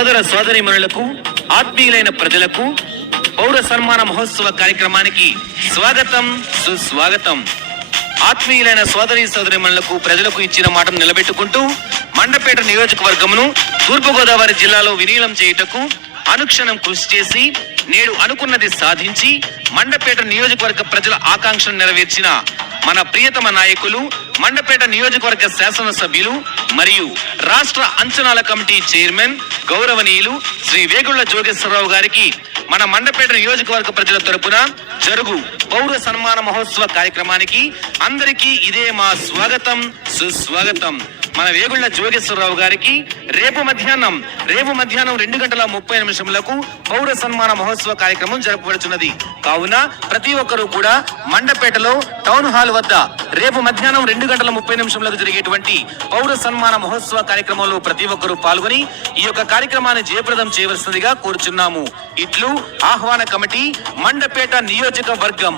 సోదర సోదరిమణులకు ఆత్మీయులైన ప్రజలకు పౌర సన్మాన మహోత్సవ కార్యక్రమానికి స్వాగతం సుస్వాగతం. ఆత్మీయులైన సోదరి సోదరిమణులకు ప్రజలకు ఇచ్చిన మాటను నిలబెట్టుకుంటూ మండపేట నియోజకవర్గమును తూర్పుగోదావరి జిల్లాలో విలీనం చేయుటకు అనుక్షణం కృషి చేసి నేడు అనుకున్నది సాధించి మండపేట నియోజకవర్గ ప్రజల ఆకాంక్షను నెరవేర్చిన మన ప్రియతమ నాయకులు మండపేట నియోజకవర్గ శాసనసభ్యులు మరియు రాష్ట్ర అంచనాల కమిటీ చైర్మన్ గౌరవనీయులు శ్రీ వేగుళ్ళ జోగేశ్వరరావు గారికి మన మండపేట నియోజకవర్గ ప్రజల తరపున జరుగు పౌర సన్మాన మహోత్సవ కార్యక్రమానికి అందరికీ ఇదే మా స్వాగతం సుస్వాగతం. మన వేగుళ్ళ జోగేశ్వరరావు గారికి రేపు మధ్యాహ్నం రేపు మధ్యాహ్నం రెండు గంటల ముప్పై నిమిషములకు పౌర సన్మాన మహోత్సవ కార్యక్రమం జరపబడుచున్నది. కావున ప్రతి ఒక్కరూ కూడా మండపేటలో టౌన్ హాల్ వద్ద రేపు మధ్యాహ్నం రెండు గంటల ముప్పై నిమిషములకు జరిగేటువంటి పౌర సన్మాన మహోత్సవ కార్యక్రమంలో ప్రతి ఒక్కరూ పాల్గొని ఈ యొక్క కార్యక్రమాన్ని జయప్రదం చేయవలసిందిగా కోరుచున్నాము. ఇట్లు ఆహ్వాన కమిటీ మండపేట నియోజకవర్గం.